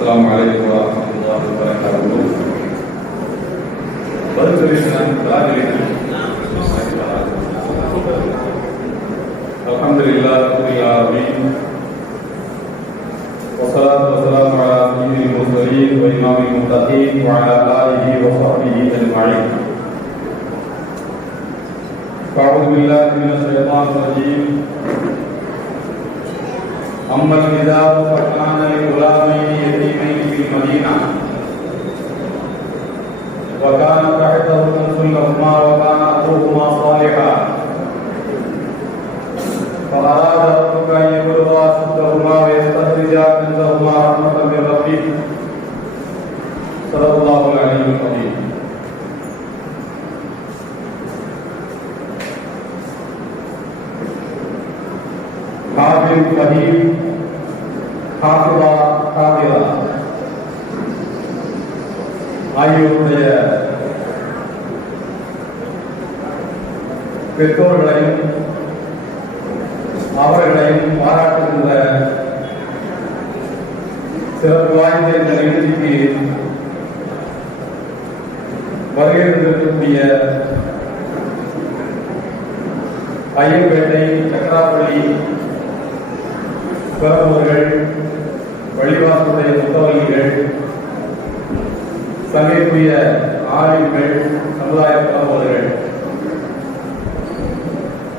السلام عليكم ورحمة الله وبركاته. الحمد لله رب العالمين والصلاة والسلام على سيد المرسلين وإمام المتقين وعلى آله وصحبه أجمعين. أعوذ بالله من الشيطان الرجيم. أما الكتاب فكان لغلامين يتيمين في المدينة وكان تحته كنز لهما وكان أبوهما صالحا فأراد ربك أن يبلغا أشدهما ويستخرجا كنزهما رحمة من ربك. صدق الله العلي العظيم. حافظ فهيم ஹாஃபிதா ஹாஃபிதா ஆகியோருடைய பெற்றோர்களையும் அவர்களையும் பாராட்டுகின்ற சிறப்பு வாய்ந்த இந்த நிகழ்ச்சிக்கு வருகின்றிருக்கக்கூடிய ஐயம்பேட்டை சக்கராப்பள்ளி பிறந்தவர்கள், வழிபாட்டுடைய முத்தவல்லிகள், சமயக்குரிய ஆலிம்கள், சமுதாய பிறந்தவர்கள்,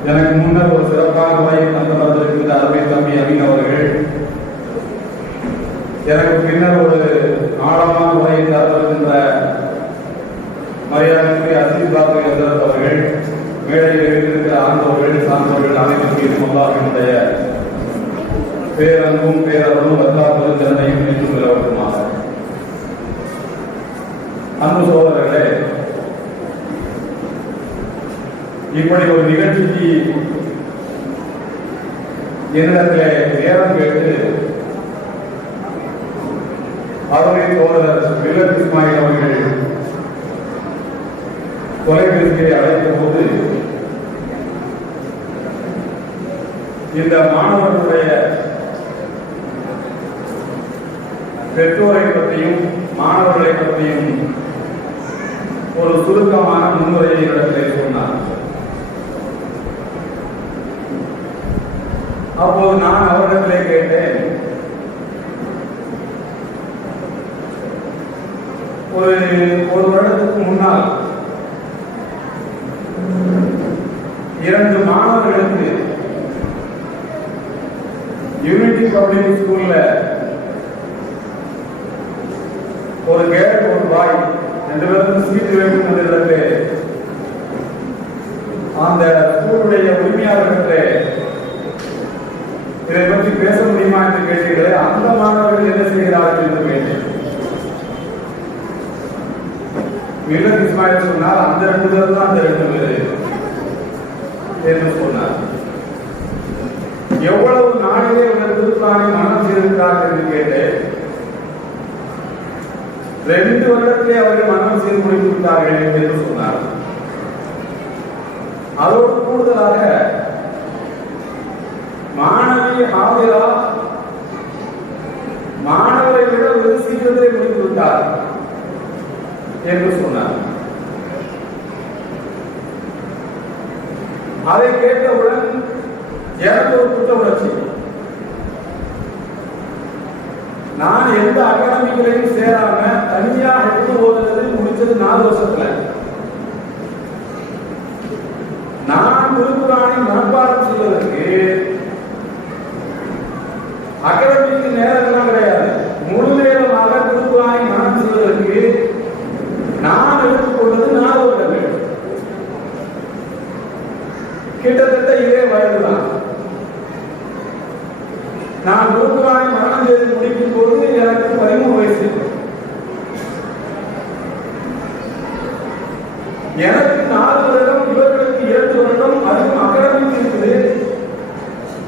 எனக்கு முன்னர் ஒரு சிறப்பான உரையை தந்திருக்கின்ற அருமை தம்பி அமீன் அவர்கள், எனக்கு பின்னர் ஒரு ஆழமான உரையை தந்திருக்கின்ற மரியாதைக்குரிய அசீஸ் பாபு அவர்கள், மேடையில் இருக்கிற ஆண்டவர்கள் சார்ந்தவர்கள் அனைவருக்கும் அல்லாஹ்வினுடைய பேரன்பும் பேரருளும் வல்லாஹ்வின் கருணையும் என்றும் நிலவட்டுமாக. அன்பு சகோதரர்களே, இப்படி ஒரு நிகழ்ச்சிக்கு என்னிடத்திலே நேரம் கேட்டு அருமை சகோதரர் மில்லத் இஸ்மாயில் அவர்கள் தொலைபேசியை அழைத்த போது இந்த மாணவர்களுடைய பெற்றோரை பற்றியும் மாணவர்களை பற்றியும் ஒரு சுருக்கமான முன்னுரையை இடத்திலே சொன்னார். அப்போது நான் அவரிடத்திலே கேட்டேன், ஒரு வருடத்துக்கு முன்னால் 2 மாணவர்களுக்கு யூனிட்டி பப்ளிக் ஸ்கூல்ல ஒரு கேட் ஒரு பாய் 2 பேருக்கும் சீட்டு வேண்டும் என்ற இடத்திலே அந்த ஸ்கூலுடைய உரிமையாளர்களே இதை பற்றி பேச முடியுமா என்று கேட்டீர்களே, அந்த மாணவர்கள் என்ன செய்கிறார்கள் என்று கேட்டேன். மில்லத் இஸ்மாயில் சொன்னார், அந்த 2 பேர் தான் அந்த 2 பேர் என்று சொன்னார். எவ்வளவு நாளிலே உங்கள் திருப்பானை மனம் செய்திருக்கிறார்கள் என்று கேட்டேன். 2 வருடத்திலே அவர்கள் மனம் செய்து முடித்து விட்டார்கள் என்று சொன்னார். அதோடு கூடுதலாக மாணவி ஹாஃபிதா மாணவரை விட ஒரு சீக்கிரத்திலே முடித்து விட்டார் என்று சொன்னார். அதை கேட்டவுடன் எனக்கு ஒரு குற்ற உணர்ச்சி. நான் எந்த அகாடமிகளையும் சேராம தனியா எடுத்து ஓதுறது முடிச்சது 4 வருஷத்துல. நான் திருக்குறானை மனப்பாடம் செய்வதற்கு அகாடமிக்கு நேரம்லாம் கிடையாது. முழு நேரமாக திருக்குறானை மனம் செய்வதற்கு நான் எடுத்துக்கொண்டது 4 வருடங்கள். கிட்டத்தட்ட இதே வயதுதான். நான் திருக்குறானை மரணம் செய்து முடிக்கும் போது எனக்கு 13 வயசு. எனக்கு 4 வருடம், இவர்களுக்கு 2 வருடம். அதுவும் அகாடமிக் இருக்குது.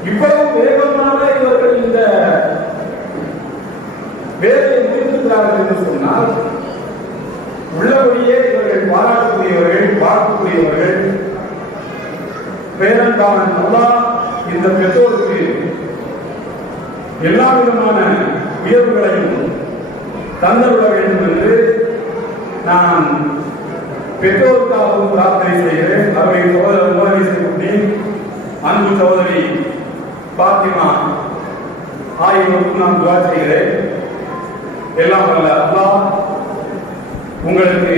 இவ்வளவு வேகமாக இவர்கள் இந்த வேலையை முடித்திருக்கிறார்கள் என்று சொன்னால் உள்ளபடியே இவர்கள் பாராட்டக்கூடியவர்கள், பார்க்கக்கூடியவர்கள். பேரன்பான அல்லாஹ் இந்த பெற்றோருக்கு எல்லா விதமான உயர்வுகளையும் தந்தருட வேண்டும் என்று நான் பெற்றோருக்காகவும் பிரார்த்தனை செய்கிறேன். அவரை சகோதரர் மோகனேசன், அன்பு சகோதரி பாத்திமா ஆகியோருக்கும் நான் துவா செய்கிறேன். எல்லாம் வல்ல அல்லாஹ் உங்களுக்கு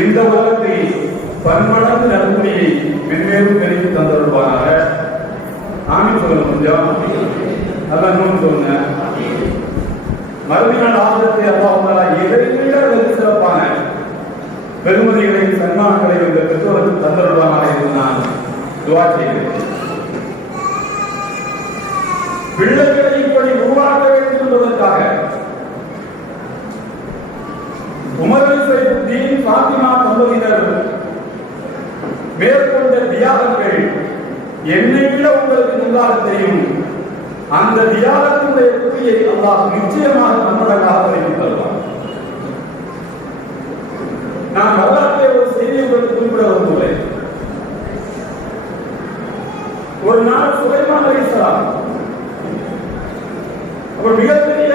இந்த உலகத்தில் பன்மடங்கு நன்மையை மென்மேலும் பெருக்கி தந்தருள்வாராக. ஆமீன் சொல்லுங்க. கொஞ்சம் நல்லா இன்னொன்று சொல்லுங்க. மறுமையான ஆபத்தை அல்லாஹ் இதைவிட வெகு சிறப்பான பெருமதிகளையும் சன்மானங்களையும் இந்த பெற்றோருக்கு தந்தருள்வாராக என்று நான் துவா செய்கிறேன். பிள்ளைகளை இப்படி உருவாக்க வேண்டும் என்பதற்காக உமர் சைஃபுத்தீன் பாத்திமா தம்பதியினர் மேற்கொண்ட தியாகங்கள் என்னை விட உங்களுக்கு நன்றாக தெரியும். அந்த தியாகத்தினுடைய கூலியை அல்லாஹ் நிச்சயமாக நம்மளக்காக வைத்துத் தருவார். நான் வரலாற்றை ஒரு செய்தியை உங்களுக்கு குறிப்பிட விரும்புகிறேன். ஒரு நாள் சுலைமான் அலைஹிஸ்ஸலாம் அவர் மிகப்பெரிய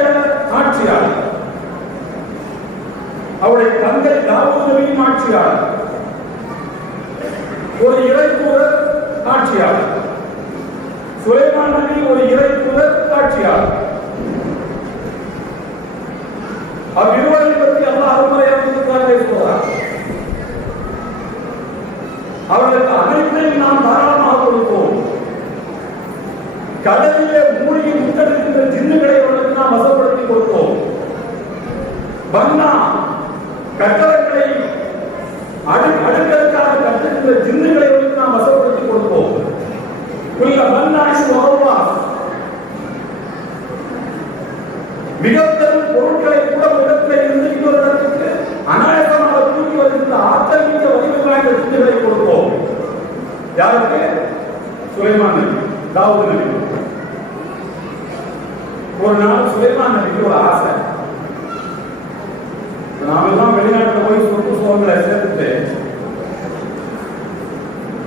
ஆட்சியாளர். அவருடைய தந்தை தாவூத் நபியின் ஆட்சியாளர், ஒரு இறைத்தூதர் ஆட்சியாளர். சுலைமான் நபி ஒரு இறைத்தூதர் ஆட்சியாளர். அவ்விருவரை பற்றி அல்லாஹ் அருள்மறையாக பேசுகிறார். அவர்களுக்கு அனைத்தையும் நாம் தாராளமாக கொடுப்போம். கடலிலே மூழ்கி முத்தெடுக்கின்ற ஜின்னுகளை அவர்களுக்கு நாம் வசப்படுத்தி கொடுப்போம். பன்னா கட்டடங்களை அடுக்கடுக்காக கட்டுகின்ற ஜின்னுகளை அவர்களுக்கு நாம் வசப்படுத்தி கொடுப்போம். மிக பெரும் பொருட்களை கூட இடத்திலே இருந்து இன்னொரு இடத்துக்கு அநாயகமாக தூக்கி வருகின்ற ஆற்றல் மிக்க வலிமையான ஜின்னுகளை கொடுப்போம். யாருக்கு? சுலைமான் நபி, தாவூத் நபி. ஒரு நாள் சுலைமான் நபிக்கு ஒரு ஆசை. நாமெல்லாம் வெளிநாட்டில் போய் சொத்து சுகங்களை சேர்த்துட்டு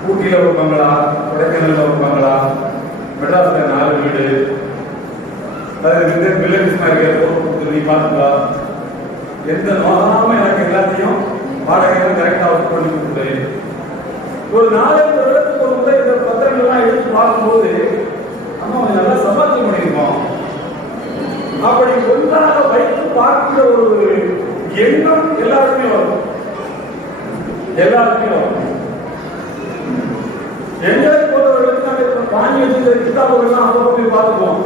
ஊட்டியில ஒரு பங்களா, கொடைக்கானல்ல ஒரு பங்களா, மெட்ராஸ்ல 4 வீடு, அதாவது வில்லேஜ் மாதிரி நீ பார்த்துக்கா, எந்த நோகாம எனக்கு எல்லாத்தையும் வாடகை கரெக்டா பண்ணி கொடுத்துரு. ஒரு 4 வருடத்துக்கு ஒரு முறை இந்த பத்திரங்கள்லாம் எடுத்து பார்க்கும்போது நம்ம நல்லா சம்பாதிக்க முடியுமோ அப்படி ஒன்றாக வைத்து பார்க்கிற ஒரு எண்ணம் எல்லாருக்குமே வரும். எங்களை போன்றவர்களுக்கு நாங்கள் வாங்கி வச்சிருக்கிற கிதாபுகள்லாம் அப்போ போய் பார்த்துக்குவோம்.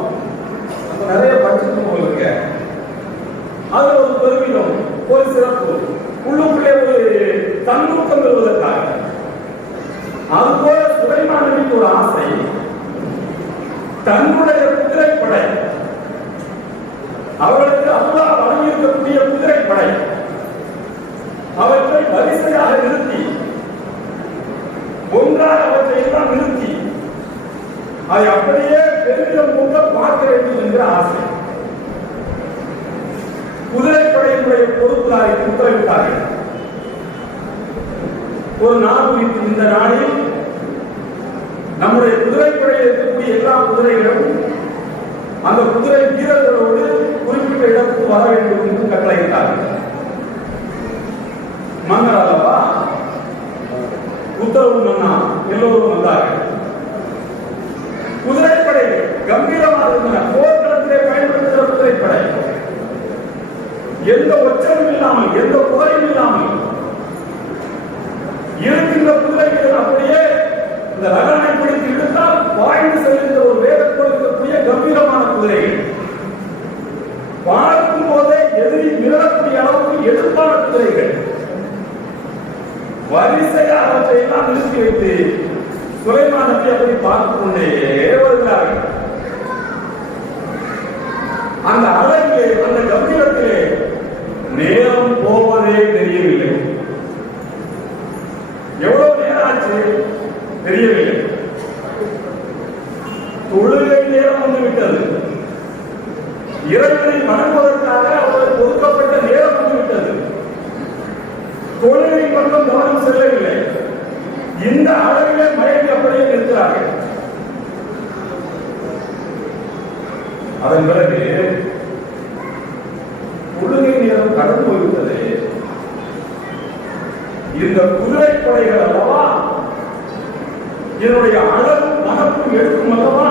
நம்ம நிறைய படிச்சிருக்கோம் உங்களுக்கு. அது ஒரு பெருமிதம், ஒரு சிறப்பு, உள்ளுக்குள்ளே ஒரு தன்னூக்கம் பெறுவதற்காக. அதுபோல சுலைமான் நபிக்கு ஒரு ஆசை. தன்னுடைய குதிரைப்படை, அவர்களுக்கு அல்லாஹ் வழங்கியிருக்கக்கூடிய குதிரைப்படை, அவற்றை வரிசையாக நிறுத்தி ஒன்றாக அவற்றை எல்லாம் நிறுத்தி அதை அப்படியே பெருமிதம் கொண்டு பார்க்க வேண்டும் என்ற ஆசை. குதிரைப்படையினுடைய பொறுப்புதாரி உத்தரவிட்டார்கள். ஒரு நாள் குறித்து இந்த நாளில் நம்முடைய குதிரைப்படையில் இருக்கக்கூடிய எல்லா குதிரைகளும் அந்த குதிரை வீரர்களோடு குறிப்பிட்ட இடத்துக்கு வர வேண்டும் என்று கட்டளையிட்டார்கள். மன்னர் அல்லவா, உத்தரவு மன்னா, எல்லோரும் வந்தார்கள். குதிரைப்படை கம்பீரமாக இருந்தன. போர்க்களத்திலே பயன்படுத்துகிற குதிரைப்படை எந்த ஒற்றமும் இல்லாமல், எந்த புகையும் இல்லாமல் இருக்கின்ற குதிரைகள் அப்படியே இந்த ரகனை பிடித்து இழுத்தால் பாய்ந்து செல்கின்ற ஒரு வேகத்தோடு இருக்கக்கூடிய கம்பீரமான குதிரைகள், பார்க்கும் போதே எதிரி மிரளக்கூடிய அளவுக்கு எதிர்ப்பான குதிரைகள் வரிசையாக அவற்றை எல்லாம் நிறுத்தி வைத்து சுலைமான் நபி அப்படி பார்த்துக் கொண்டே வருகிறார்கள். அந்த அழகிலே, அந்த கம்பீரத்திலே நேரம் போவதே தெரியவில்லை. எவ்வளவு நேரம் ஆச்சு தெரியவில்லை. தொழுகை நேரம் வந்து விட்டது. இறைவனை வணங்குவதற்காக அவர்களுக்கு ஒதுக்கப்பட்ட நேரம் வந்து விட்டது. தொழுகை மட்டும் கவனம் செல்லவில்லை. இந்த அளவிலே மயங்கி அப்படியே நிற்கிறார்கள். அதன் பிறகு கடந்து போய்விட்டது. இந்த குதிரை படைகள் அல்லவா இதனுடைய அளவு மகத்துவம் எடுக்கும் அல்லவா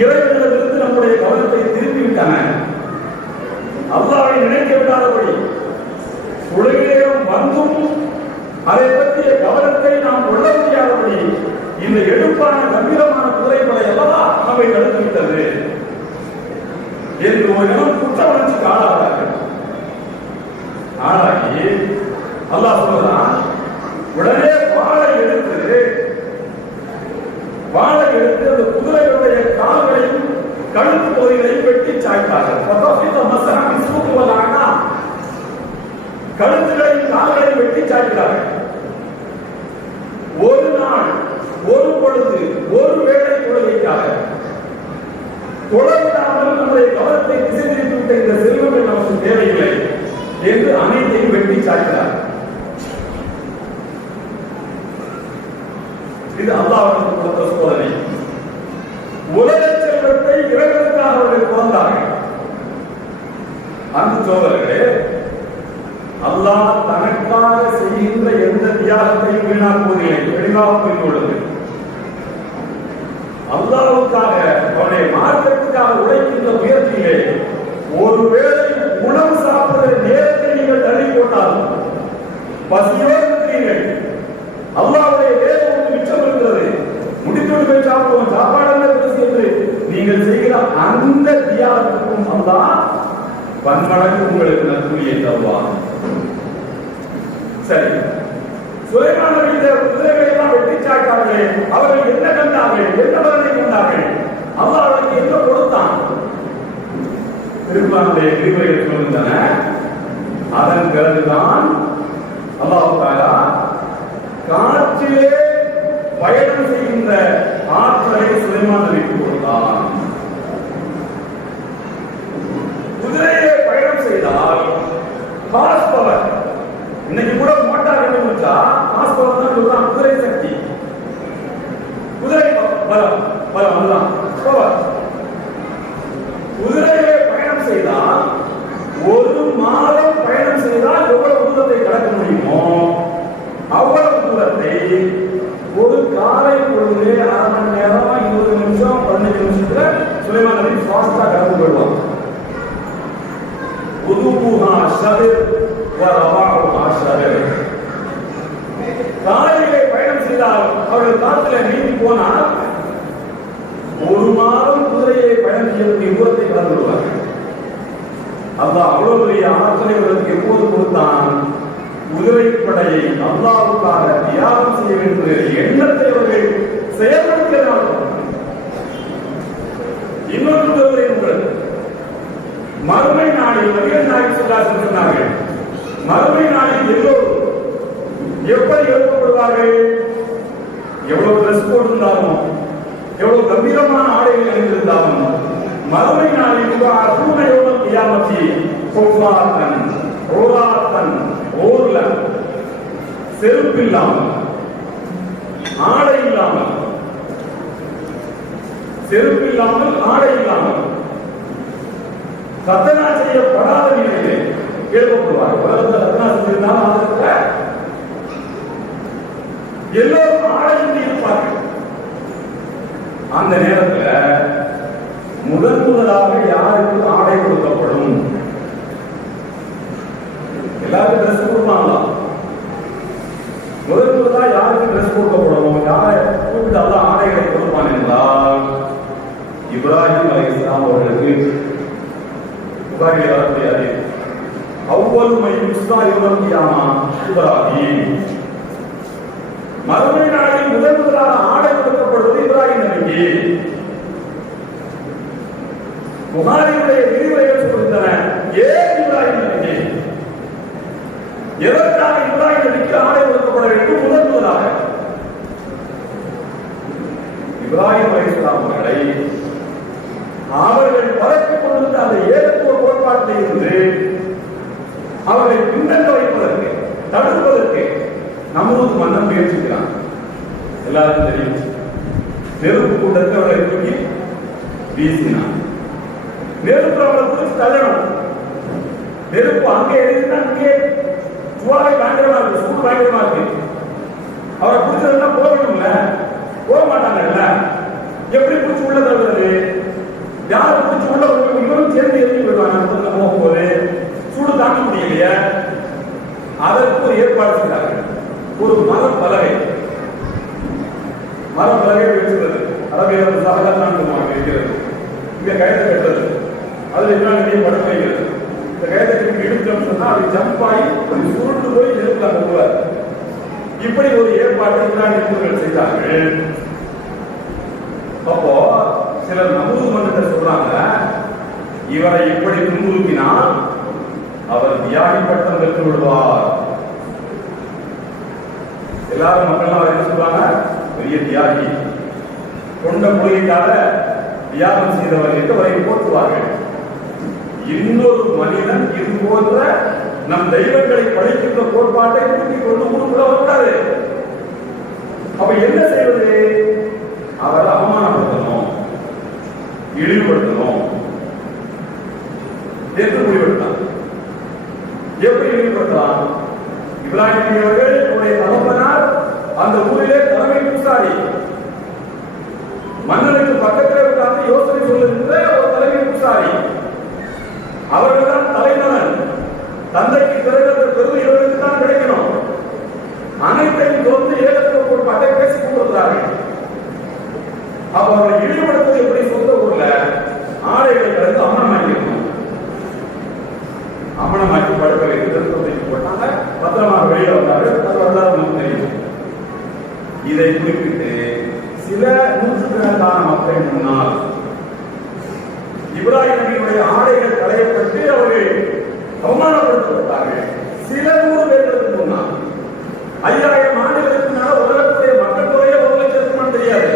இறைவனிடமிருந்து நம்முடைய கவனத்தை திருப்பிவிட்டன. அல்லாஹ்வை நினைக்க விடாதபடி தொழுகையிலும் வந்தும் அதை பற்றிய கவனத்தை நாம் கொள்ள முடியாதபடி இந்த எடுப்பான கம்பீரமான குதிரைப்படை அல்லவா நம்மை தடுத்துவிட்டது என்று ஒரு இனம் குற்ற உணர்ச்சிக்கு ஆளாகிறார்கள். ஆளாகி அல்லாஹ் சொல்றான், உடனே வாளை எடுத்து அந்த குதிரையுடைய கால்களையும் கழுத்து பகுதிகளையும் வெட்டி சாய்த்தார்கள். கழுத்துகளையும் கால்களையும் வெட்டி சாய்க்கிறார்கள். ஒரு நாள், ஒரு பொழுது, ஒரு வேளை தொழுகைக்காக தொழவிடாமல் நம்முடைய கவனத்தை திசை திருப்பிவிட்ட இந்த செல்வங்கள் நமக்கு தேவையில்லை என்று அனைத்தையும் வெட்டி சாய்க்கிறார். இது அல்லாஹ்வுக்கு கொடுத்த சோதனை. உலக செல்வத்தை இறைவனுக்காக அவர்கள் பிறந்தார்கள். அந்த சோதர்களே, அல்லாஹ் தனக்காக செய்கின்ற எந்த தியாகத்தையும் வீணாக்குவதில்லை. தெளிவாக புரிந்து கொள்ளுங்கள். அல்லாஹ்வுக்காக அவருடைய மார்க்கத்துக்காக உழைக்கின்ற முயற்சியிலே ஒருவேளை உணவு சாப்பிடுற நேரத்தை நீங்கள் தள்ளி போட்டாலும் பசியோடு இருக்கிறீர்கள், அல்லாஹ்வுடைய வேதம் ஒன்று மிச்சம் இருக்கிறது, முடித்துவிட்டு போய் சாப்பிடுவோம், சாப்பாடு என்று நீங்கள் செய்கிற அந்த தியாகத்துக்கும் அல்லாஹ் பன்மடங்கு உங்களுக்கு நற்கூலியை தருவார். சரி, சுலைமான் நபி இந்த குதிரைகளை எல்லாம் வெட்டி சாய்த்தார்களே, அவர்கள் என்ன கண்டார்கள், என்ன பலனை கண்டார்கள், அல்லாஹ் அவர்களுக்கு என்ன கொடுத்தான்? திருக்குர்ஆனுடைய விரிவுரைகள் சொல்கின்றன. அதன் பிறகுதான் அல்லாஹ் தஆலா காற்றிலே பயணம் செய்கின்ற ஆற்றலை சுலைமான் நபிக்கு கொடுத்தான். குதிரையிலே பயணம் செய்தால் ஹார்ஸ் பவர், இன்னைக்கு கூட மோட்டார் வச்சா ஹார்ஸ் பவர் தான் சொல்றான். குதிரை சக்தி, குதிரை பலம், பலம் அதுதான் பவர். குதிரையிலே பயணம் செய்தால் ஒரு மாதம் பயணம் செய்தால் எவ்வளவு தூரத்தை கடக்க முடியுமோ அவ்வளவு தூரத்தை ஒரு காலை பொழுதிலே 1/2 மணி நேரம், 20 நிமிஷம், 15 நிமிஷத்துல சுலைமான் நபி ஃபாஸ்டா கடந்து போயிடுவாங்க. உதுபுஹா ஷதர் வ ரவாஹுஹா ஷதர். காலையிலே பயணம் செய்தால் அவர்கள் காற்றிலே நீந்தி போனால் ஒரு மாதம் குதிரையை பயணம் செய்யக்கூடிய தூரத்தை கடந்து விடுவார்கள். அல்லாஹ் அவ்வளவு பெரிய ஆற்றலை அவர்களுக்கு எப்போது கொடுத்தான்? குதிரைப்படையை அல்லாஹ்வுக்காக தியாகம் செய்ய வேண்டும் என்ற எண்ணத்தை அவர்கள் செயல்படுத்தினார். இன்னொரு தவறை உங்களுக்கு மறுமை நாளில் நபிகள் நாயகம் ஸல்லல்லாஹு அலைஹி வஸல்லம் சொன்னார்கள், மறுமை நாளில் எல்லோரும் எப்படி எழுப்பப்படுவார்கள்? எவ்வளவு ட்ரெஸ் போட்டிருந்தாலும், எவ்வளவு கம்பீரமான ஆடைகள் அணிந்திருந்தாலும், மறுமை நாளில் யுபஅஸூன யௌமல் கியாமத்தி குஃபாத்தன் உராத்தன் ஊர்லன், செருப்பு இல்லாமல், ஆடை இல்லாமல், செருப்பு இல்லாமல், ஆடை இல்லாமல், சத்தனா செய்யப்படாத நிலையிலே எழுப்பப்படுவார். உலகத்தில் சத்தனா செஞ்சிருந்தாலும் எல்லோரும் ஆடையின்றி இருப்பார்கள். அந்த நேரத்தில் முதலாக யாருக்கு ஆடை கொடுக்கப்படும்? எல்லாருக்கும் ட்ரெஸ் கொடுப்பாங்களா? முதலாக யாருக்கு ட்ரெஸ் கொடுக்கப்படும்? யாரை கூப்பிட்டு அல்லாஹ் ஆடைகளை கொடுப்பான் என்றால் இப்ராஹிம் அலைஹிஸ்ஸலாம் அவர்களுக்கு. புகாரிலே வரக்கூடியது அவ்வளவு மையம் யௌமல் கியாமா இப்ராஹிம். மறுமை நாளில் முதலாக ஆடை கொடுக்கப்படுவது இப்ராஹிம் நபிக்கு. புகாரியுடைய விரிவுரைகள் சொல்கின்றன, ஏன் இப்ராஹிம் நபிக்கு, எதற்காக இப்ராஹிம் நபிக்கு ஆடை கொடுக்கப்பட வேண்டும்? முதலாக இப்ராஹிம் அலைஹிஸ்ஸலாம் அவர்களை அவர்கள் பறக்கிக் கொண்டிருந்த அந்த ஏகத்துவ கோட்பாட்டில் இருந்து அவர்களை பின்னங்க வைப்பதற்கு, தடுப்பதற்கு நம்மளுக்கு மன்னன் முயற்சிக்கிறான். எல்லாருக்கும் தெரியும், நெருப்பு கூட்டத்தை அவர்களை தூக்கி வீசினான். நெருப்பு அவர்களை குறித்து தள்ளணும். நெருப்பு அங்கே எரியுதுன்னா இங்கே சுவாலை பயங்கரமா இருக்கு, சூடு பயங்கரமா இருக்கு. அவரை பிடிச்சதுன்னா போகணும்ல, போக மாட்டாங்கல்ல. எப்படி பிடிச்சி உள்ள தருவது? யாரை பிடிச்சி உள்ள இவரும் சேர்ந்து எரிஞ்சு போயிடுவாங்க. போகும்போது சூடு தாங்க முடியலையே. அதற்கு ஒரு ஏற்பாடு செய்தார்கள். ஒரு மரப்பலகை வச்சிருந்தது. அரபியல் சாதாரணமாக இருக்கிறது. இங்க கயத்தை கட்டுறது, அதுல என்ன படுக்க வைக்கிறது. இந்த கயத்தை இழுத்தோம் சொன்னா அது ஜம்ப் ஆகி சுருண்டு போய் நெருப்புல போவார். இப்படி ஒரு ஏற்பாட்டை இஸ்லாமியர்கள் செய்தார்கள். அப்போ சிலர் நமுது மன்னத்தை சொல்றாங்க, இவரை இப்படி துன்புறுத்தினால் அவர் தியாகி பட்டம் பெற்று விடுவார். எல்லாரும் மக்கள் என்ன சொல்றாங்க? பெரிய தியாகி, கொண்ட மொழிக்காக தியாகம் செய்தவர் என்று அவரை போற்றுவார்கள். இன்னொரு மனிதன் இது போன்ற நம் தெய்வங்களை பழிக்கின்ற கோட்பாட்டை கூட்டிக் கொண்டு ஊருக்குள்ள வந்தாரு. அப்ப என்ன செய்வது? அவரை அவமானப்படுத்தணும், இழிவுபடுத்தணும் என்று முடிவெடுத்தார். எப்படி இழிவுபடுத்தலாம்? இப்ராஹிம் அவர்கள் அவருடைய தகப்பனார் அந்த ஊரிலே தலைமை பூசாரி, மன்னனுக்கு பக்கத்தில் உட்கார்ந்து யோசனை சொல்லுகின்ற ஒரு தலைமை பூசாரி. அவர்கள் தான் தலைமகன். தந்தைக்கு பிறகு அந்த பெருமை இவர்களுக்கு தான் கிடைக்கணும். அனைத்தையும் தொடர்ந்து ஏகத்துவ கோட்பாட்டை பேசிக் கொண்டிருக்கிறார்கள். அவர்களை இழிவுபடுத்துவது எப்படி? சொந்த ஊர்ல ஆடைகளை கலந்து அம்மனமாக்கி படுக்க வைத்து திருப்பதிக்கு போட்டாங்க. பத்திரமாக வெளியில வந்தார்கள். அது வரலாறு நமக்கு தெரியும். இதை குறிப்பிட்டு சில நூற்றுக்கணக்கான மக்கள் முன்னால் இப்ராஹிம் நபியுடைய ஆடைகள் களையப்பட்டு அவர்கள் அவமானப்படுத்தப்பட்டார்கள். சில 100 பேர்களுக்கு முன்னால் 5000 ஆண்டுகளுக்கு முன்னால் உலகத்துடைய மக்கள் தொகையே 1 லட்சத்துக்கு தெரியாது.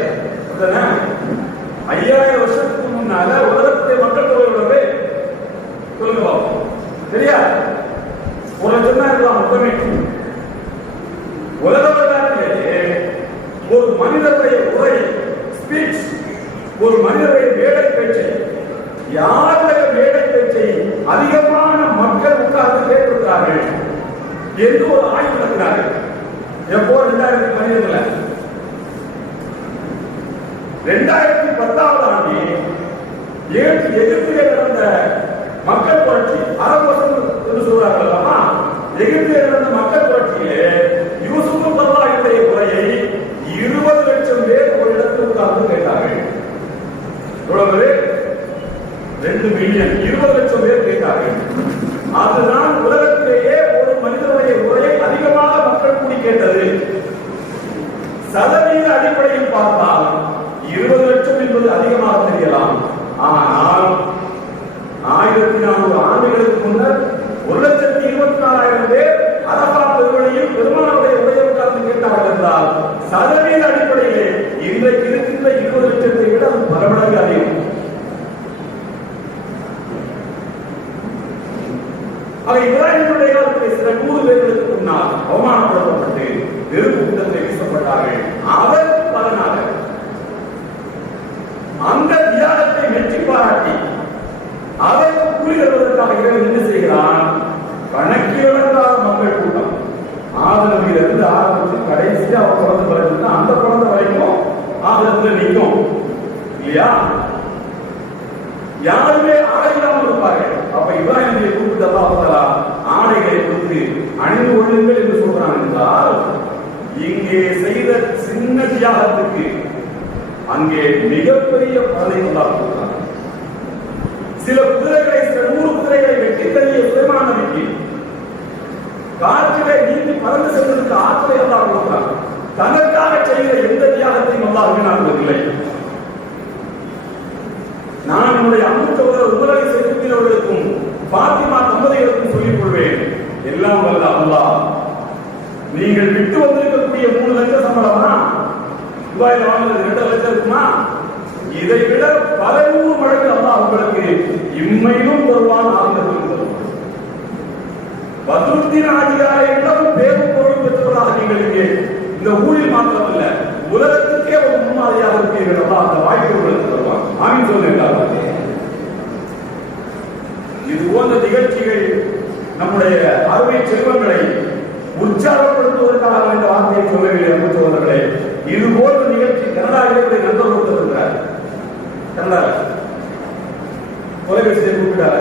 5000 வருஷத்துக்கு முன்னால உலகத்துடைய மக்கள் தொகை எவ்வளவு சொல்லுங்க பாப்போம். சரியா? 1 லட்சம் தான் இருக்கலாம் மொத்தமே. உலக வரலாற்றிலேயே ஒரு மனிதனுடைய உரை, ஸ்பீச், ஒரு மனிதனுடைய மேடை பேச்சை, யாருடைய மேடை பேச்சை அதிகமான மக்கள் உட்கார்ந்து கேட்டிருக்கிறார்கள் என்று ஒரு ஆய்வு நடத்தினார்கள். எப்போ? 2012. 2010ஆம் ஆண்டில் எகிப்திலே நடந்த மக்கள் புரட்சி, அரபு வருஷம் என்று சொல்றார்கள். எகிப்திலே நடந்த மக்கள் புரட்சியிலே யூசுப் அல்லாஹ்வுடைய உரையை 20 லட்சம் பேர் ஒரு இடத்தில் உட்கார்ந்து கேட்டார்கள். எவ்வளவு? 2 மில்லியன். 20 லட்சம் பேர் கேட்டார்கள். அதுதான் உலகத்திலேயே ஒரு மனிதனுடைய உரையை அதிகமாக மக்கள் கூடி கேட்டது. சதவீத அடிப்படையில் பார்த்தால் 20 லட்சம் என்பது அதிகமாக தெரியலாம். ஆனால் 1400 ஆண்டுகளுக்கு முன்னர் 1,24,000 பேர் அரபா பெருவழியில் பெருமானுடைய உரையை உட்கார்ந்து கேட்டார்கள் என்றால் சதவீத அடிப்படையிலே இன்றைக்கு இருக்கின்ற 20 லட்சத்தை விட அது பல மடங்கு அதிகம். இப்ராஹிமுடைய காலத்தில் சில 100 பேர்களுக்கு முன்னால் அவமானப்படுத்தப்பட்டு வெறுப்பு கூட்டத்தை வீசப்பட்டார்கள். அதற்கு பலனாக அந்த தியாகத்தை வெற்றி பாராட்டி அதற்கு கூலி தருவதற்காக இறைவன் என்ன செய்கிறான்? கணக்கிலடங்காத மக்கள் கூட்டம் ஆதரவிலிருந்து ஆரம்பித்து கடைசி அவர் குழந்தை பிறகு அந்த குழந்தை வரைக்கும் ஆதரத்துல நிற்கும் இல்லையா? யாருமே ஆடை இல்லாமல் இருப்பார்கள். அப்ப இப்ராஹிமை கூப்பிட்டு அல்லாஹ் ஆடைகளை கொடுத்து அணிந்து கொள்ளுங்கள் என்று சொல்றான் என்றால், இங்கே செய்த சின்ன தியாகத்துக்கு அங்கே மிகப்பெரிய பலனை அல்லாஹ் கொடுக்கிறான். சில குதிரைகளை, சில 100 குதிரைகளை வெட்டி தள்ளிய சுலைமான் நபிக்கு காற்றிலே நீந்தி பறந்து சென்றதுக்கு ஆற்றலை அல்லாஹ் கொடுக்கிறான். தனக்காக செய்கிற எந்த தியாகத்தையும் அல்லாஹ் வீணாக்குவதில்லை. நான் என்னுடைய அன்பு சகோதரர் உமரலி செலுத்தினவர்களுக்கும் பாத்திமா தம்பதிகளுக்கும் சொல்லிக் கொள்வேன், எல்லாம் வல்ல அல்லாஹ் நீங்கள் விட்டு வந்திருக்கக்கூடிய 3 லட்சம் சம்பளமா துபாயில் வாங்குறது 2 லட்சம் இருக்குமா? இதை விட பல 100 மடங்கு அல்லாஹ் உங்களுக்கு இம்மையிலும் தருவான், ஆகியத்திலும் தருவான். பத்ருத்தீன் ஆதிகாரை என்றும் பேரும் போடும் பெற்றவராக நீங்கள் இங்கே இந்த ஊழில் மாத்திரமல்ல உலகத்துக்கே ஒரு முன்மாதிரியாக இருப்பீர்கள். அல்லாஹ் அந்த வாய்ப்பை உங்களுக்கு தருவான். ஆமீன் சொல்லுங்கள். இது போன்ற நிகழ்ச்சிகள் நம்முடைய அருமை செல்வங்களை உற்சாகப்படுத்துவதற்காக இந்த வார்த்தையை சொல்லவில்லை என்று சோதர்களே. இது போன்ற நிகழ்ச்சி கனடாவிலே நண்பர் கொடுத்திருக்கிறார். கனடா தொலைபேசியை கூப்பிட்டார்.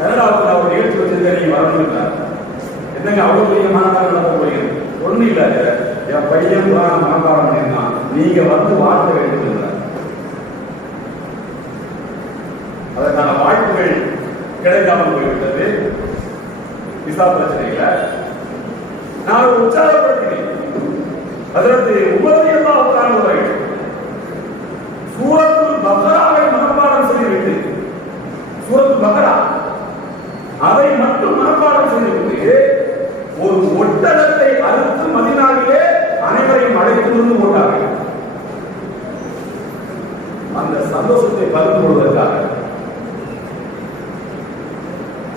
கனடாவுக்கு அவர் நிகழ்ச்சி வச்சிருக்க நீங்க வரணும்னார். என்னங்க அவ்வளவு பெரிய மனப்பாடம் நடத்த போகிறீங்க? ஒண்ணு இல்லாத என் பையன் புராணம் மனப்பாடம் பண்ணிருந்தான், நீங்க வந்து வாழ்த்த வேண்டும் என்றார். அதற்கான வாய்ப்புகள் கிடைக்காமல் போய்விட்டது. விசா பிரச்சனையில நான் உற்சாகப்படுத்தினேன். அதற்கு உபதேசமாவுக்கான உரை சூரத்துல் பக்ராவை மனப்பாடம் செய்துவிட்டு, சூரத்துல் பக்ரா அதை மட்டும் மனப்பாடம் செய்துவிட்டு ஒரு ஒட்டகத்தை அறுத்து மதினாவிலே அனைவரையும் அழைத்து வந்து போட்டார்கள். அந்த சந்தோஷத்தை பகிர்ந்து கொள்வதற்காக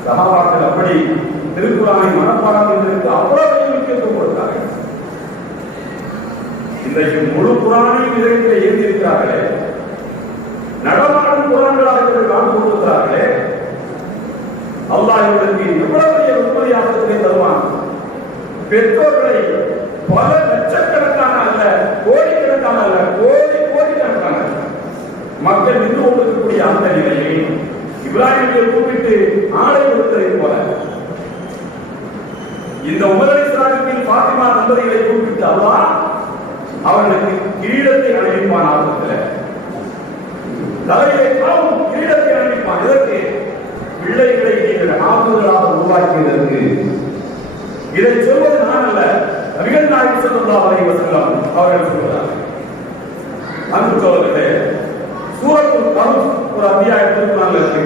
சகாபாக்கள் அப்படி திருக்குறானை மனப்பாடம் செய்வதற்கு அவ்வளவு முக்கியத்துவம் கொடுத்தார்கள். இன்றைக்கு முழு குரானையும் இதயத்தில் ஏற்றிருக்கிறார்களே, நடமாடும் குரான்களாக இவர்கள் காண்டு கொண்டிருக்கிறார்களே, அல்லாஹ் இவர்களுக்கு எவ்வளவு பெரிய உறுதியாகத்தை தருவான். பெற்றோர்களை பல லட்சக்கணக்கான அல்ல, கோடிக்கணக்கான அல்ல, கோடிக்கணக்கான மக்கள் நின்று கொண்டிருக்கக்கூடிய அந்த நிலையை இப்ராஹிமை கூப்பிட்டு ஆடை கொடுத்ததை போல இந்த உமர் அலைஹிஸ்ஸலாத்தின் ஃபாத்திமா தம்பதிகளை கூப்பிட்டு அல்லாஹ் அவர்களுக்கு கிரீடத்தை அணிவிப்பான். ஆபத்தில் தலையிலே கிரீடத்தை அணிவிப்பான். இதற்கு பிள்ளைகளை நீங்கள் ஆபத்துகளாக உருவாக்கியதற்கு. இதை சொல்வது நான் அல்ல, நபிகள் நாயகம் ஸல்லல்லாஹு அலைஹி வஸல்லம் அவர்கள் சொல்கிறார்கள். அன்பு சகோதரர்களே, சூரத்துல் கஹஃப் ஒரு அத்தியாயத்தில் நாங்கள் இருக்கு.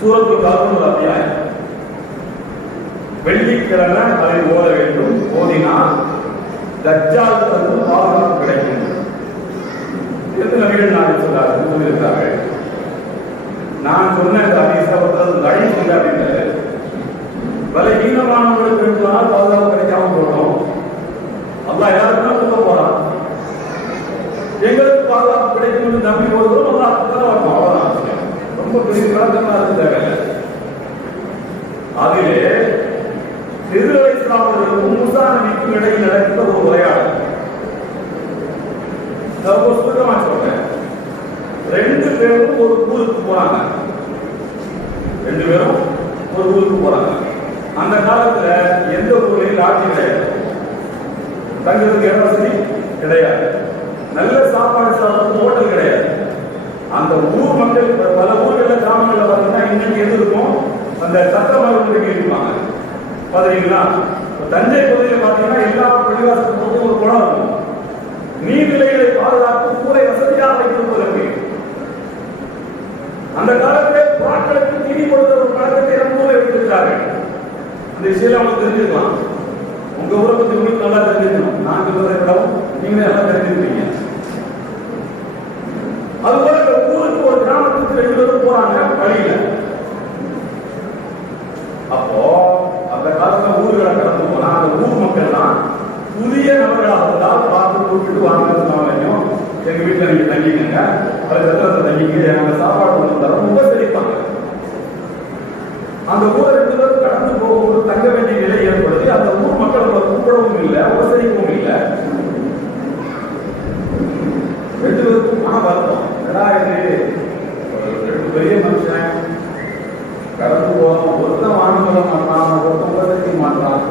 சூரத்துல் கஹஃப் ஒரு அத்தியாயம். வெள்ளிக்கிழமை அதை ஓத வேண்டும். ஓதினால் தஜ்ஜால் தந்து பாதுகாப்பு கிடைக்கும் என்று நபிகள் நாயகம் சொல்லியிருக்கிறார்கள். நான் சொன்ன இந்த ஹதீஸை வழி சொல்ல அப்படின்றது பலகீனமானவர்களுக்கு இருந்தால் பாதுகாப்பு கிடைக்காம போட்டோம். அல்லாஹ் யாருக்குன்னா சொல்ல போறான், எங்களுக்கு பாதுகாப்பு கிடைக்கும் என்று நம்பி போதும் அல்லாஹ் வரணும். அவ்வளவுதான். ரொம்ப பெரிய விளக்கமா இருக்க தேவையில்லை. அதிலே ஹித்ர் அலைஹிஸ்ஸலாம் அவர்களுக்கும் மூசா நபிக்கும் இடையில் நடக்கிற ஒரு உரையாடல். சுருக்கமா சொல்றேன். ரெண்டு பேரும் ஒரு ஊருக்கு போறாங்க. அந்த காலத்துல எந்த ஊர்லயும் லாட்ஜி கிடையாது, தங்கிறதுக்கு இட வசதி கிடையாது, நல்ல சாப்பாடு சாப்பிட்றது ஹோட்டல் கிடையாது. அந்த ஊர் மக்கள் பல ஊர்களில் கிராமங்களில் பார்த்தீங்கன்னா இன்னைக்கு எது இருக்கும், அந்த சட்ட மரபுக்கு இருப்பாங்க பாத்தீங்களா. தஞ்சை பகுதியில் பார்த்தீங்கன்னா எல்லா பள்ளிவாசலுக்கும் ஒரு குளம் இருக்கும். நீர்நிலைகளை பாதுகாப்பு கூரை வசதியாக வைத்திருப்பதற்கு அந்த காலத்திலே புறாக்களுக்கு தீனி கொடுத்த ஒரு பழக்கத்தை நம்ம ஊரை வைத்திருக்கிறார்கள். அந்த விஷயம் அவங்களுக்கு தெரிஞ்சுக்கலாம். உங்க ஊரை பத்தி உங்களுக்கு நல்லா தெரிஞ்சுக்கணும். நான் சொல்றதை விடவும் நீங்களே நல்லா தெரிஞ்சுக்கிறீங்க. அதுபோல இந்த ஊருக்கு ஒரு கிராமத்துக்கு 2 பேரும் போறாங்க வழியில. அப்போ அந்த காலத்துல ஊர்களை கடந்து போனா அந்த ஊர் மக்கள் தான் புதிய நபர்களாக இருந்தால் பார்த்து கூப்பிட்டு வாங்க சொன்னாலையும் எங்க வீட்டுல நீங்க தங்கிக்கங்க, பல சத்திரத்தை தங்கிக்க, நாங்க சாப்பாடு கொண்டு தரோம் உபசரிப்பாங்க. அந்த ஊரை 2 பேரும் கடந்து போகும்போது தங்க வேண்டிய நிலை ஏற்படுது. அந்த ஊர் மக்கள் கூப்பிடவும் இல்லை, உபசரிக்கவும் இல்லை. 2 பேருக்கும் மன வருத்தம். பெரிய மனுஷன் கடந்து போறோம், ஒருத்தன் வாங்க மாட்டான், ஒருத்தன் உபசரிக்க மாட்டான்,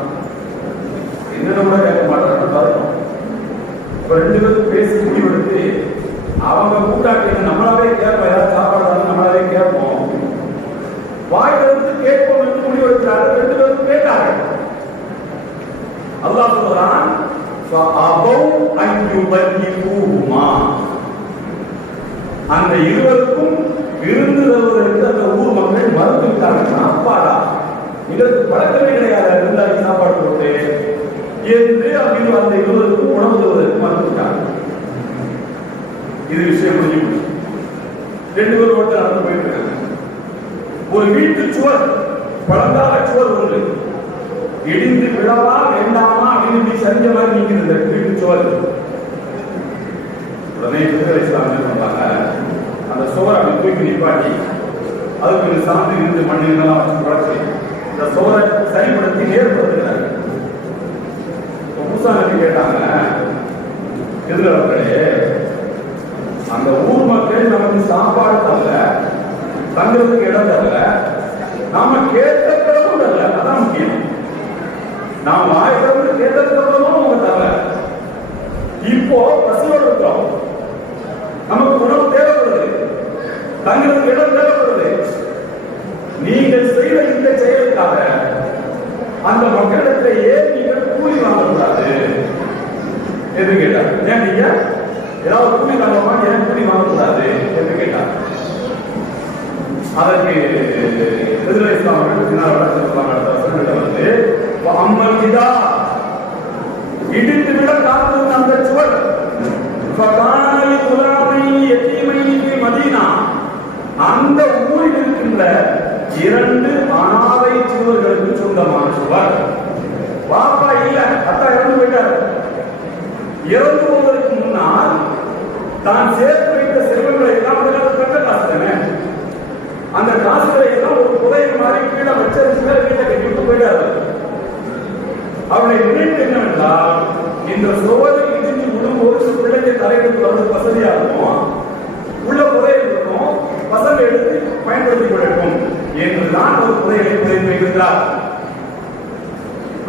என்னன்னு கூட கேட்க மாட்டான் வருத்தம். இப்ப 2 பேரும் பேசி முடிவெடுத்து அவங்க கூட்டாட்டி நம்மளாவே கேட்போம், ஏதாவது சாப்பாடு நம்மளாவே கேட்போம், வாயிலிருந்து கேட்போம் என்று முடிவெடுக்கிறார்கள். 2 பேரும் கேட்டார்கள். அல்லாஹ் சொல்றான், அந்த இருவருக்கும் விருந்து தருவதற்கு அந்த ஊர் மக்கள் மறுத்துவிட்டார்கள். அப்பாடா, இதற்கு பழக்கமே கிடையாது இருந்தால் சாப்பாடு போட்டு என்று அப்படின்னு அந்த இருவருக்கும் உணவு தருவதற்கு மறுத்துவிட்டார்கள். இது விஷயம் முடிஞ்சு 2 பேரும் ஒருத்தர் நடந்து போயிட்டு இருக்காங்க. ஒரு வீட்டு சுவர், பழங்கால சுவர் ஒன்று இடிந்து விழவா வேண்டாமா அப்படின்னு சரிஞ்ச மாதிரி நீங்க வீட்டு சுவர். உடனே பண்றாங்க, அந்த சுவர் அப்படி தூக்கி நிப்பாட்டி அதுக்கு சார்ந்து இருந்து மண்ணிலாம் குறைச்சி இந்த சோரை சரிப்படுத்தி ஏற்படுத்துகிறாங்க. மூசா நபி கேட்டாங்க, எதிர்களே அந்த ஊர் மக்கள் நமக்கு சாப்பாடு தரல, தங்களுக்கு இடம் தரல, நாம கேட்ட பிறகும் தரல. அதான் முக்கியம். நாம் ஆயிரத்து கேட்டதுக்கு அவங்க தரல. இப்போ பசியோடு இருக்கிறோம், நமக்கு உணவு தேவைப்படுது, தங்களுக்கு இடம் தேவைப்படுது. நீங்கள் செய்த இந்த செயலுக்காக அந்த மக்களிடத்திலேயே நீங்கள் கூலி வாங்கக்கூடாது என்று கேட்டார். ஏன் நீங்க ஏதாவது கூலி வாங்கமா, ஏன் கூலி வாங்கக்கூடாது என்று கேட்டார். அதற்கு எதிரே வந்து அம்மல்கிதா இடித்து விட காத்திருந்த அந்த சுவர் மதீனா, அந்த ஊரில் இருக்கின்ற 2 அனாதை சிறுவர்களுக்கு சொந்தமான சுவர். பாப்பா இல்ல, அத்தா இறந்து போயிட்டார். இறந்து போவதற்கு முன்னால் தான் சேர்த்து வைத்த செல்வங்களை எல்லாம் கட்ட காசு தானே, அந்த காசுகளை எல்லாம் ஒரு புதையல் மாதிரி கீழே வச்சு வீட்டை கட்டிட்டு போயிட்டாரு. அவருடைய நினைப்பு என்னவென்றால், இந்த சுவரை இடிஞ்சு விடும்போது பிள்ளைங்க தலைக்கு வந்து வசதியா இருக்கும், உள்ள புதையல் இருக்கும், பசங்க எடுத்து பயன்படுத்திக் கொள்ளட்டும் என்றுதான் ஒரு புதையலை புதைத்து வைக்கிறார்.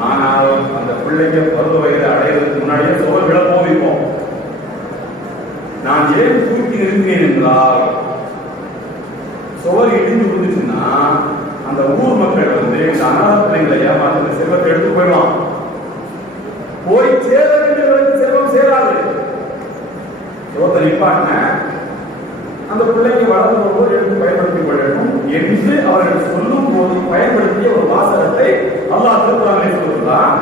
ஆனால் அந்த பிள்ளைங்க பருவ வயதை அடைவதற்கு முன்னாடியே சுவர் விட போவிப்போம். நான் ஏன் தூக்கி நிறுத்தினேன் என்றால், சுவர் இடிஞ்சு விழுந்துச்சுன்னா அந்த ஊர் மக்கள் வந்து இந்த அனாத பிள்ளைங்களை ஏமாற்ற செல்வத்தை எடுத்து போயிடுவான். போய் சேர வேண்டிய செல்வம் சேராது. சுவத்தை நிப்பாட்டின அந்த பிள்ளைக்கு வளர்ந்து போது எடுத்து பயன்படுத்திக் கொள்ளட்டும் என்று அவர்கள் சொல்லும் போது பயன்படுத்திய ஒரு வாசகத்தை அல்லாஹ் திருக்குர்ஆனில் சொல்கிறான்.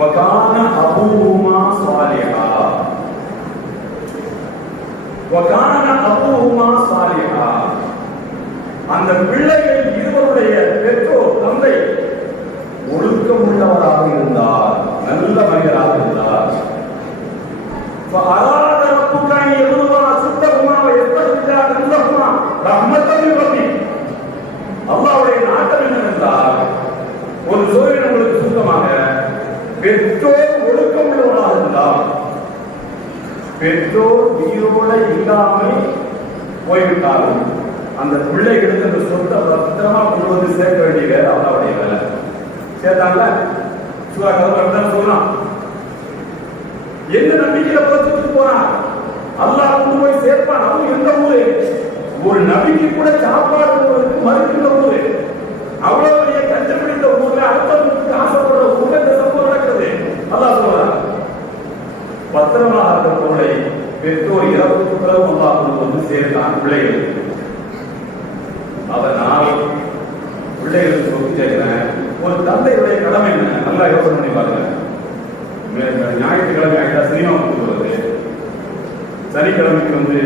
வகான அபூஹுமா சாலிஹா, வகான அபூஹுமா சாலிஹா. அந்த பிள்ளைகள் இருவருடைய பெற்றோர் தந்தை ஒழுக்கம் உள்ளவராக இருந்தார், நல்ல மனிதராக இருந்தார். அல்லாஹ்வுடைய நாட்டம் என்னவென்றால், ஒரு சூரியன் உங்களுக்கு சுத்தமாக பெற்றோர் ஒழுக்கம் உள்ளவராக இருந்தார். பெற்றோர் உயிரோட இல்லாமல் போய்விட்டாலும் அந்த பிள்ளைகளுக்கு அந்த சொத்தை பத்திரமா கொண்டு வந்து சேர்க்க வேண்டிய வேலை அல்லாஹ்வுடைய வேலை. சேர்த்தாங்கள சூரா கஹஃப் சொல்றான். எந்த நம்பிக்கையில போச்சுட்டு போறான், அல்லாஹ் கொண்டு போய் சேர்ப்பான். அதுவும் எந்த ஊரு, ஒரு நபிக்கு கூட சாப்பாடு மறுக்கின்ற ஊரு, அவ்வளவு பெரிய கஷ்டம் பிடித்த ஊர்ல அடுத்தவங்களுக்கு ஆசைப்படுற ஊர்ல இந்த சம்பவம் நடக்குது. அல்லாஹ் சொல்றான், பத்திரமா அந்த பொருளை பெற்றோர் இறப்புக்கு பிறகு அல்லாஹ் கொண்டு வந்து சேர்த்தான் பிள்ளைகளுக்கு. அதனால் பிள்ளைகளுக்கு சொத்து சேர்க்கிறேன். ஒரு தந்தையுடைய கடமை என்ன, நல்லா யோசனை பண்ணி பாருங்க. ஞாயிற்றுக்கிழமை ஆகிட்டா சினிமா கொடுத்துருவது, சனிக்கிழமைக்கு வந்து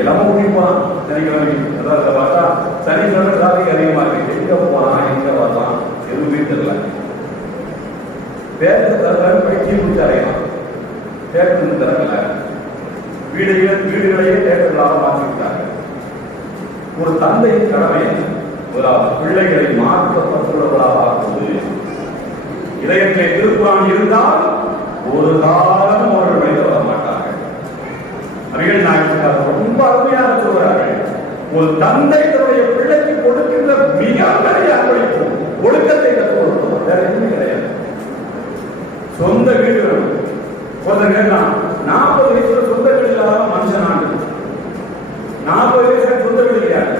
எல்லாமே ஊட்டி போறான். சனிக்கிழமைக்கு அதாவது பார்த்தா சனிக்கிழமை டிராபிக் அதிகமா இருக்கு, எங்க போறான் எங்க வரலாம் எதுவுமே தெரியல. தேர்தல் பயிற்சியை முடிச்சு அடையலாம், தேர்தல் தரல, வீடுகளையே தேர்தலாக மாற்றிவிட்டாங்க. ஒரு தந்தையின் கடமை ஒரு பிள்ளைகளை மாற்றப்பட்டுள்ளவர்களாக ஆக்குவது. இதயத்திலே திருக்குர்ஆன் இருந்தால் ஒரு காலம் அவர்கள் வெளியே வர மாட்டார்கள். நபிகள் நாயகம் ரொம்ப அருமையாக சொல்கிறார்கள், ஒரு தந்தை தன்னுடைய பிள்ளைக்கு கொடுக்கின்ற மிகப்பெரிய அர்ப்பணிப்பு ஒழுக்கத்தை கற்றுக் கொடுப்போம், வேற எதுவுமே கிடையாது. சொந்த வீடு வேணும். ஒருத்தர் கேட்கலாம், 40 வயசுல சொந்த வீடு இல்லாத மனுஷனாங்க, 40 வயசுல சொந்த வீடு கிடையாது.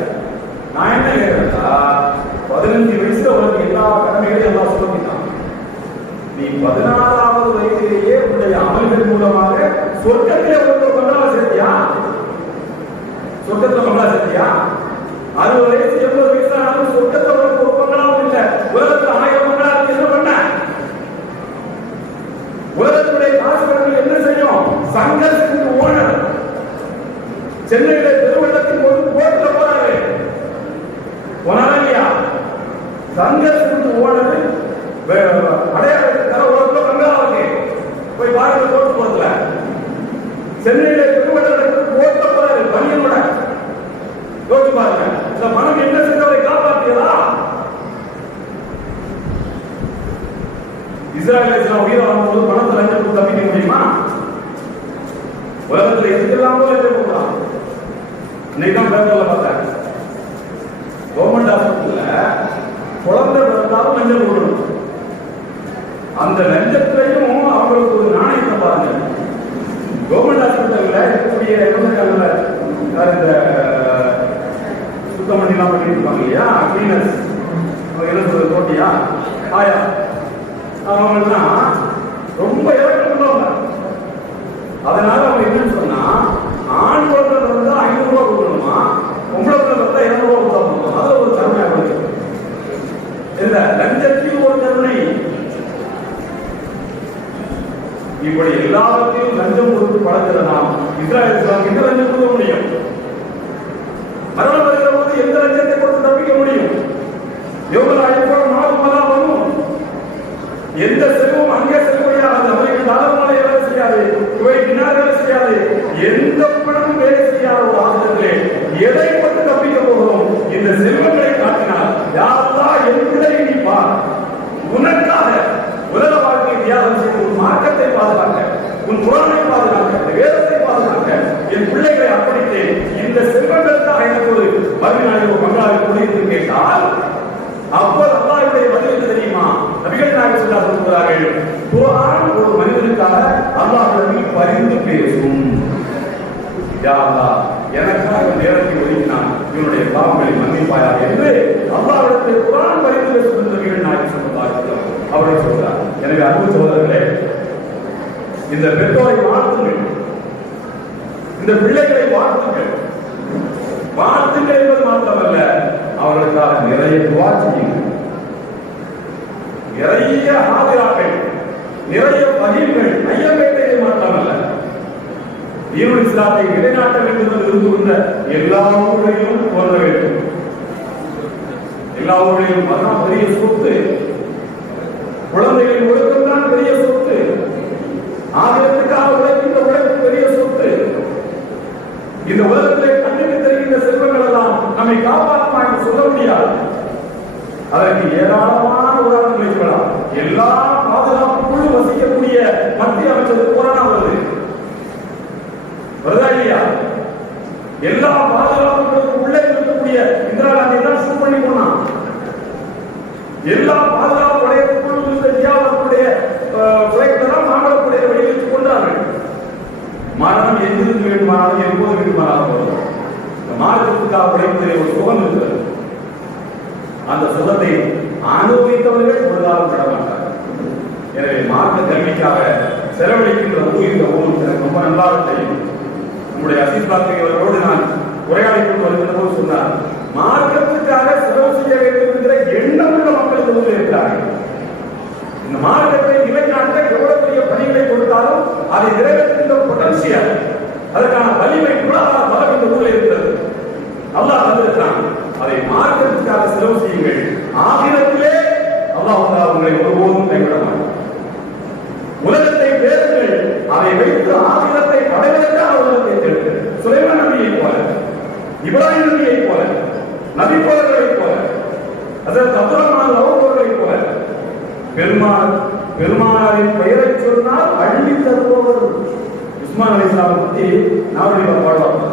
நான் என்ன கேட்கிறேன்டா, 15 வயசுல உனக்கு எல்லா கடமைகளையும் எல்லாம் சொல்லிட்டான். நீ 16வது வயதிலேயே உன்னுடைய அமல்கள் மூலமாக சொர்க்கத்திலே ஒரு பங்களா சேர்த்தியா, சொர்க்கத்துல பங்களா சேர்த்தியா? 60 வயசு 80 வயசு ஆனாலும் சொர்க்கத்துல ஒரு பங்களாவும் இல்லை. உலகத்துல 1000 பங்களா இருக்கு, என்ன பண்ண? உலகத்துடைய காசுகள் என்ன செய்யும்? சங்கத்துக்கு ஓனர் சென்னையில திருவள்ளத்தின் போட்டுல போறாரு, போனாரா இல்லையா? சங்கத்துக்கு ஓனர் அடையாள உலகத்துல பங்களாவுக்கு போய் பாருங்க, போட்டு போறதுல சென்னையில திருவள்ளத்துக்கு போட்ட போறாரு பணியனோட. பாருங்க, இந்த பணம் என்ன செஞ்சவரை காப்பாற்றியதா? இஸ்ராயல் உயிர் வரும்போது பணத்தை லஞ்சம் கொடுத்து தப்பிக்க முடியுமா? உலகத்தில் எதுக்கெல்லாம் லஞ்சம் கொடுக்கலாம். இன்னைக்கு தான் பேப்பர்ல பார்த்தேன், கவர்மெண்ட் ஹாஸ்பிட்டல்ல குழந்தை பிறந்தாலும் லஞ்சம் கொடுக்கணும். அந்த லஞ்சத்திலையும் அவங்களுக்கு ஒரு நாணயத்தை பாருங்க. கவர்மெண்ட் ஹாஸ்பிட்டல்ல இருக்கக்கூடிய இந்த சுத்தம் பண்ணிலாம் பண்ணிருப்பாங்க இல்லையா, கிளீனர்ஸ், என்ன சொல்றது, போட்டியா ஆயா, அவங்கெல்லாம் ரொம்ப இறக்கம் உள்ளவங்க. அதனால அவங்க என்னன்னு சொன்னா, ஆண் குழந்தை வந்து 500 ரூபாய் கொடுக்கணுமா, பொம்பளை குழந்தை வந்து 200 ரூபாய் கொடுக்கணும். அதுல ஒரு தன்மை அப்படி இல்ல, லஞ்சத்தில் ஒரு தன்மை. இப்படி எல்லாத்தையும் லஞ்சம் கொடுத்து பழகிற நாம் இஸ்ராயலுக்கு எந்த லஞ்சம் கொடுக்க முடியும்? மரணம் வருகிற போது எந்த லஞ்சத்தை கொடுத்து தப்பிக்க முடியும்? எவ்வளவு ஐம்பது நாள் வரும். எந்த செல்வம் அங்கே செல்வடையாது, அவருக்கு தாராளமாக வேலை செய்யாது, இவை பின்னால் வேலை செய்யாது, எந்த பணமும் வேலை செய்யாத ஒரு ஆதரத்திலே எதை கொண்டு தப்பிக்க போகிறோம்? இந்த செல்வங்களை காட்டினால் யாரெல்லாம் என் பிள்ளையை நீப்பார், உனக்காக உலக வாழ்க்கை தியாகம் செய்து உன் மார்க்கத்தை பாதுகாக்க, உன் குரானை பாதுகாக்க, வேதத்தை பாதுகாக்க என் பிள்ளைகளை அர்ப்பணித்தேன். இந்த செல்வங்களுக்காக எனக்கு ஒரு மறுநாள் ஒரு பங்களாவை கொடுத்து கேட்டால் அப்போது அல்லாஹ்வுடைய பதில் என்ன தெரியுமா? நபிகள் நாயகம் ஸல்லல்லாஹு அலைஹி வஸல்லம் குர்ஆன் ஒரு மனிதனுக்காக அல்லாஹ்விடம் பரிந்து பேசும். யா அல்லாஹ், எனக்காக நேரத்தை ஒதுக்கினான், இவனுடைய பாவங்களை மன்னிப்பாயாக என்று அல்லாஹ்விடத்தில் குர்ஆன் பரிந்து பேசும் நபிகள் நாயகம் ஸல்லல்லாஹு அலைஹி வஸல்லம் அவர்கள் சொல்றார். எனவே அன்பு சகோதரர்களே, இந்த பெற்றோரை வாழ்த்துங்கள், இந்த பிள்ளைகளை வாழ்த்துங்கள். வாழ்த்துங்கள் என்பது மாத்திரமல்ல, அவர்களுக்காக நிறைய துஆ செய்யுங்கள், நிறைய ஹாதிராக்கள், நிறைய பகிர்வுகள், ஐயப்பேட்டையை மாத்திரமல்ல, தீனுல் இஸ்லாத்தை நிலைநாட்ட வேண்டும் என்று இருந்த எல்லா ஊர்களிலும் தோன்ற வேண்டும். எல்லா ஊர்களிலும் அதான் பெரிய சொத்து. குழந்தைகளின் ஒழுக்கம் தான் பெரிய சொத்து. ஆகியத்துக்காக உழைக்கின்ற உழைப்பு பெரிய சொத்து. இந்த உலகத்திலே கண்ணுக்கு தெரிகின்ற செல்வங்கள் எல்லாம் நம்மை காப்பாற்றுமா என்று சொல்ல முடியாது. அதற்கு ஏராளமான உதாரணங்களை சொல்லலாம். எல்லா பாதுகாப்புக்குள்ளும் வசிக்கக்கூடிய மத்திய அமைச்சர் கொரோனா வருது, வருதா இல்லையா? எல்லா பாதுகாப்புகளுக்கும் உள்ளே இருக்கக்கூடிய இந்திரா காந்தி தான் ஷூட் பண்ணி போனான். எல்லா பாதுகாப்பு வளையத்துக்குள்ளும் இருந்த இந்தியாவுடைய உழைப்பெல்லாம் மாணவர்களுடைய வெளியிட்டு கொண்டார்கள். மரணம் எங்கிருந்து வேண்டுமானாலும் எப்போது வேண்டுமானாலும் மார்க்கத்துக்காக உழைப்பதிலே ஒரு சுகம் இருக்கிறது. அந்த சுகத்தை அனுபவித்தவர்கள் ஒரு நாளும் விட மாட்டார்கள். எனவே மார்க்க கல்விக்காக செலவழிக்கின்ற இந்த ஊர் எனக்கு ரொம்ப நன்றாக தெரியும். நம்முடைய அசீஸ் பாத்திரிகையோடு நான் உரையாடி கொண்டு வருகின்ற போது சொன்னார், மார்க்கத்துக்காக செலவு செய்ய வேண்டும் என்கிற எண்ணம் உள்ள மக்கள் இந்த ஊரில் இருக்கிறார்கள். இந்த மார்க்கத்தை நிலைநாட்ட எவ்வளவு பெரிய பணிகளை கொடுத்தாலும் அதை நிறைவேற்றுகின்ற பொட்டன்சியல், அதற்கான வலிமை பொருளாதார பலம் இந்த ஊரில் இருக்கிறது. அல்லாஹ் தந்திருக்கிறான். அதை மார்க்கத்துக்காக செலவு செய்யுங்கள். ஆகிரத்திலே அல்லாஹ் உங்களை ஒருபோதும் கைவிட மாட்டார். உலகத்தை பேருங்கள், அதை வைத்து ஆகிரத்தை அடைவதற்கான உலகத்தை தேடுங்கள். சுலைமான் நபியை போல, இப்ராஹிம் நபியை போல, நபி போலர்களை போல, அதற்கு அப்துல் அவர்களை போல பெருமானாரின் பெயரை சொன்னால் அள்ளி தருபவர். உஸ்மான் அலைஹிஸ்ஸலாம் பற்றி நாவலில பாடுவாங்க.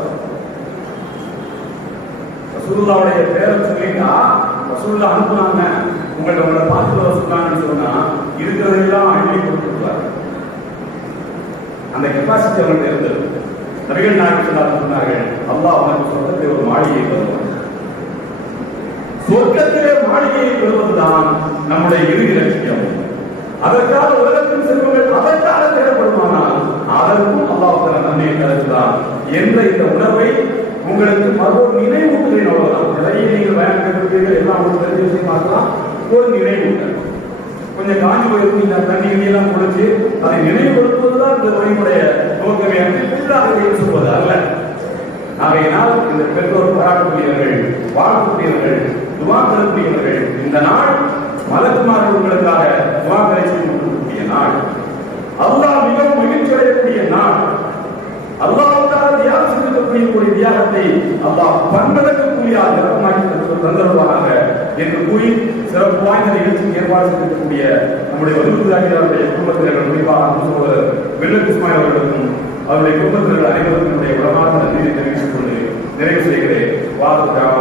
ரசூலுல்லாஹ்வுடைய பெயரை சொல்லிட்டா ரசூலுல்லாஹ் அனுப்புனாங்க, உங்களை பார்த்து வர சொன்னாங்கன்னு சொன்னா இருக்கிறதெல்லாம் அள்ளி கொடுத்துருவார். அந்த கெப்பாசிட்டி அவங்கள்ட்ட இருந்தது. நபிகள் நாயகம் ஸல்லல்லாஹு சொன்னார்கள், அல்லாஹ் உனக்கு சொர்க்கத்திலே ஒரு மாளிகையை தருவார். சொர்க்கத்திலே மாளிகையை பெறுவதுதான் நம்முடைய இறுதி லட்சியம். அதற்காக உலகத்தின் செல்வங்கள் அதற்காக தேவைப்படுமானால் அதற்கும் அல்லாஹ் நன்மையை தருகிறார் என்ற இந்த உணர்வை உங்களுக்கு மறுபடியும் நினைவூட்டுகிறேன். அவ்வளவுதான். நிறைய நீங்கள் பயன்படுத்துகிறீர்கள், எல்லாம் உங்களுக்கு தெரிஞ்ச விஷயம் பார்க்கலாம். ஒரு நினைவூட்டல் கொஞ்சம் காஞ்சி போயிருக்கும். இந்த தண்ணி எல்லாம் குடிச்சு அதை நினைவுபடுத்துவதுதான் இந்த உரையுடைய நோக்கமே என்று சொல்வது அல்ல. ஆகையினால் இந்த பெற்றோர் பாராட்டக்கூடியவர்கள், வாழ்க்கக்கூடியவர்கள், துவா தரக்கூடியவர்கள். இந்த நாள் மலக்குமார்கள் உங்களுக்காக துவாக்களை செய்து கொண்டிருக்கக்கூடிய நாள், அல்லாஹ் மிகவும் மகிழ்ச்சி அடையக்கூடிய நாள். அல்லாஹ்வுக்காக தியாகம் செய்யக்கூடிய தியாகத்தை அல்லாஹ் பன்மடங்கு கூலியாக என்று கூறி சிறப்பு வாய்ந்த நிகழ்ச்சிக்கு ஏற்பாடு செய்திருக்கக்கூடிய நம்முடைய வலுவுதாரிகளுடைய குடும்பத்தினர்கள் குறிப்பாக சகோதரர் வெள்ளத் இஸ்மாயில் அவர்களுக்கும் அவருடைய குடும்பத்தினர்கள் அனைவருக்கும் உலகமாக நன்றியை தெரிவித்துக் கொண்டு நிறைவு செய்கிறேன். வாழ்த்துக்காக